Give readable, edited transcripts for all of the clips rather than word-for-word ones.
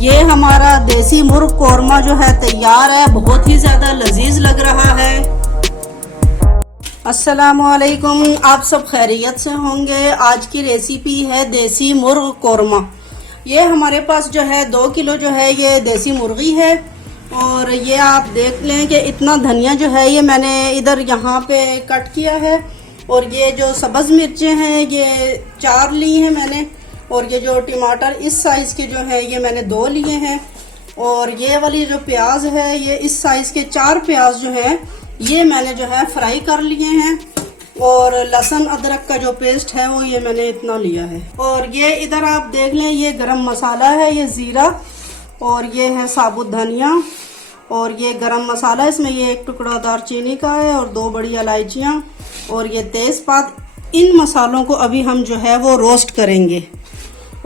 ये हमारा देसी मुर्ग कौरमा जो है तैयार है, बहुत ही ज़्यादा लजीज लग रहा है। अस्सलामुअलैकुम, आप सब खैरियत से होंगे। आज की रेसिपी है देसी मुर्ग कौरमा। ये हमारे पास जो है 2 किलो जो है ये देसी मुर्गी है। और ये आप देख लें कि इतना धनिया जो है ये मैंने इधर यहाँ पे कट किया है। और ये जो सब्ज़ मिर्चें हैं ये 4 ली हैं मैंने। और ये जो टमाटर इस साइज़ के जो है ये मैंने 2 लिए हैं। और ये वाली जो प्याज है ये इस साइज़ के 4 प्याज जो है ये मैंने जो है फ्राई कर लिए हैं। और लहसुन अदरक का जो पेस्ट है वो ये मैंने इतना लिया है। और ये इधर आप देख लें ये गरम मसाला है, ये ज़ीरा, और ये है साबुत धनिया, और ये गरम मसाला, इसमें ये 1 टुकड़ा दालचीनी का है और 2 बड़ी इलायचियाँ और ये तेज़पात। इन मसालों को अभी हम जो है वो रोस्ट करेंगे।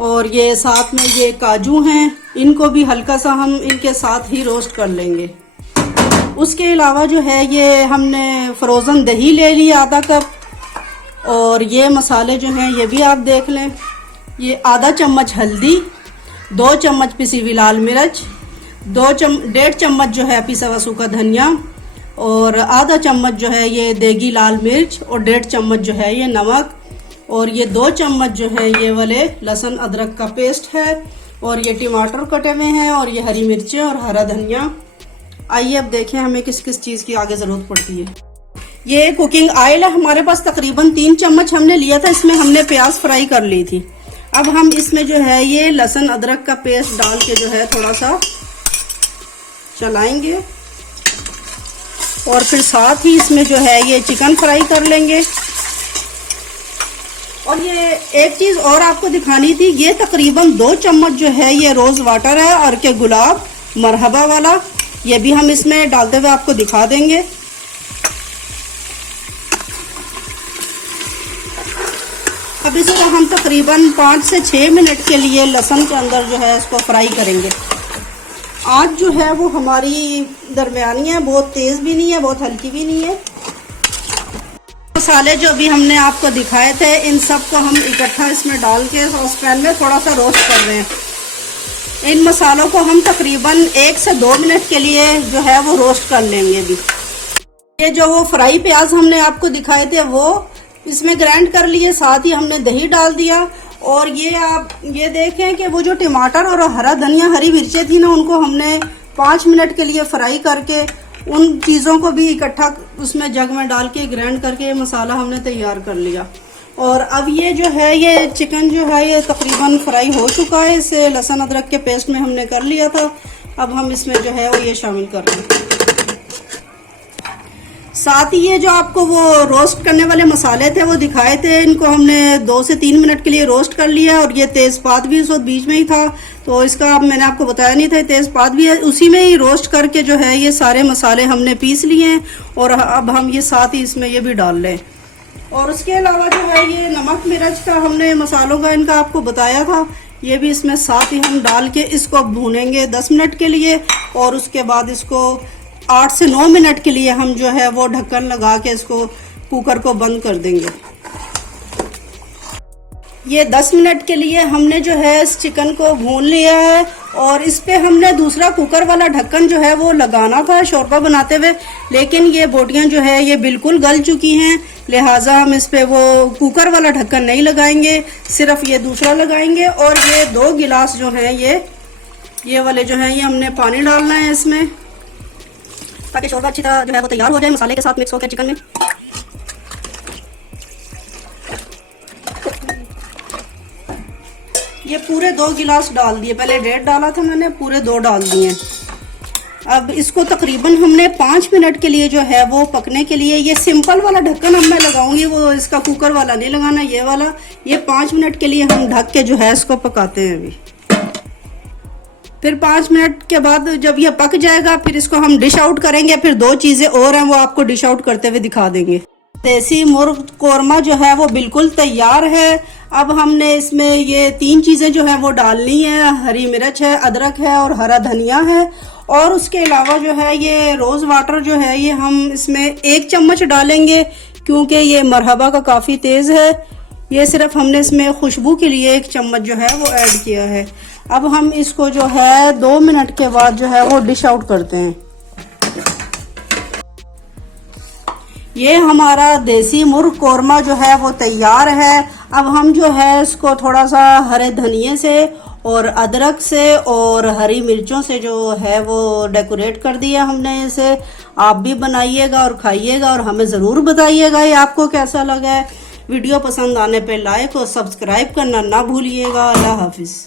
और ये साथ में ये काजू हैं, इनको भी हल्का सा हम इनके साथ ही रोस्ट कर लेंगे। उसके अलावा जो है ये हमने फ्रोज़न दही ले ली आधा कप। और ये मसाले जो हैं ये भी आप देख लें, ये आधा चम्मच हल्दी, 2 चम्मच पिसी हुई लाल मिर्च, 1.5 चम्मच जो है पिसा हुआ सूखा धनिया, और आधा चम्मच जो है ये देगी लाल मिर्च, और 1.5 चम्मच जो है ये नमक, और ये 2 चम्मच जो है ये वाले लहसुन अदरक का पेस्ट है, और ये टमाटर कटे हुए हैं, और ये हरी मिर्चें और हरा धनिया। आइए अब देखें हमें किस किस चीज़ की आगे ज़रूरत पड़ती है। ये कुकिंग ऑयल है हमारे पास, तकरीबन 3 चम्मच हमने लिया था। इसमें हमने प्याज फ्राई कर ली थी। अब हम इसमें जो है ये लहसुन अदरक का पेस्ट डाल के जो है थोड़ा सा चलाएंगे। और फिर साथ ही इसमें जो है ये चिकन फ्राई कर लेंगे। और ये एक चीज़ और आपको दिखानी थी, ये तकरीबन 2 चम्मच जो है ये रोज़ वाटर है और के गुलाब मरहबा वाला, ये भी हम इसमें डालते हुए आपको दिखा देंगे। अब इसको हम तकरीबन 5 से 6 मिनट के लिए लहसुन के अंदर जो है इसको फ्राई करेंगे। आँच जो है वो हमारी दरमियानी है, बहुत तेज़ भी नहीं है, बहुत हल्की भी नहीं है। मसाले जो अभी हमने आपको दिखाए थे इन सब को हम इकट्ठा इसमें डाल के सॉस पैन में थोड़ा सा रोस्ट कर रहे हैं। इन मसालों को हम तकरीबन 1 से 2 मिनट के लिए जो है वो रोस्ट कर लेंगे। अभी ये जो वो फ्राई प्याज हमने आपको दिखाए थे वो इसमें ग्राइंड कर लिए, साथ ही हमने दही डाल दिया। और ये आप ये देखें कि वो जो टमाटर और हरा धनिया हरी मिर्चें थी ना, उनको हमने 5 मिनट के लिए फ्राई करके उन चीज़ों को भी इकट्ठा उसमें जग में डाल के ग्राइंड करके ये मसाला हमने तैयार कर लिया। और अब ये जो है ये चिकन जो है ये तकरीबन फ्राई हो चुका है, इसे लहसुन अदरक के पेस्ट में हमने कर लिया था। अब हम इसमें जो है वो ये शामिल कर रहे हैं। साथ ही ये जो आपको वो रोस्ट करने वाले मसाले थे वो दिखाए थे, इनको हमने 2 से 3 मिनट के लिए रोस्ट कर लिया। और ये तेज़पात भी उस वक्त बीच में ही था, तो इसका मैंने आपको बताया नहीं था, तेज़पात भी है। उसी में ही रोस्ट करके जो है ये सारे मसाले हमने पीस लिए हैं। और अब हम ये साथ ही इसमें ये भी डाल लें। और उसके अलावा जो है ये नमक मिर्च का हमने मसालों का इनका आपको बताया था, ये भी इसमें साथ ही हम डाल के इसको भूनेंगे 10 मिनट के लिए। और उसके बाद इसको 8 से 9 मिनट के लिए हम जो है वो ढक्कन लगा के इसको कुकर को बंद कर देंगे। ये 10 मिनट के लिए हमने जो है इस चिकन को भून लिया है। और इस पे हमने दूसरा कुकर वाला ढक्कन जो है वो लगाना था शोरबा बनाते हुए, लेकिन ये बोटियां जो है ये बिल्कुल गल चुकी हैं, लिहाजा हम इस पे वो कुकर वाला ढक्कन नहीं लगाएंगे, सिर्फ ये दूसरा लगाएंगे। और ये 2 गिलास जो है ये वाले जो है ये हमने पानी डालना है इसमें, ताकि शोरबा अच्छी तरह जो है वो तैयार हो जाए, मसाले के साथ मिक्स होकर चिकन में। ये पूरे 2 गिलास डाल दिए, पहले 1.5 डाला था मैंने, पूरे 2 डाल दिए। अब इसको तकरीबन हमने 5 मिनट के लिए जो है वो पकने के लिए, ये सिंपल वाला ढक्कन अब मैं लगाऊंगी, वो इसका कुकर वाला नहीं लगाना, ये वाला। ये 5 मिनट के लिए हम ढक के जो है इसको पकाते हैं। अभी फिर 5 मिनट के बाद जब ये पक जाएगा फिर इसको हम डिश आउट करेंगे। फिर 2 चीज़ें और हैं वो आपको डिश आउट करते हुए दिखा देंगे। देसी मुर्ग कौरमा जो है वो बिल्कुल तैयार है। अब हमने इसमें ये 3 चीज़ें जो है वो डालनी है, हरी मिर्च है, अदरक है और हरा धनिया है। और उसके अलावा जो है ये रोज़ वाटर जो है ये हम इसमें 1 चम्मच डालेंगे, क्योंकि ये मरहबा का काफ़ी तेज़ है। ये सिर्फ हमने इसमें खुशबू के लिए 1 चम्मच जो है वो ऐड किया है। अब हम इसको जो है 2 मिनट के बाद जो है वो डिश आउट करते हैं। ये हमारा देसी मुर्ग कोरमा जो है वो तैयार है। अब हम जो है इसको थोड़ा सा हरे धनिए से और अदरक से और हरी मिर्चों से जो है वो डेकोरेट कर दिया हमने इसे। आप भी बनाइएगा और खाइएगा और हमें ज़रूर बताइएगा ये आपको कैसा लगा है। वीडियो पसंद आने पे लाइक और सब्सक्राइब करना ना भूलिएगा। अल्लाह हाफिज़।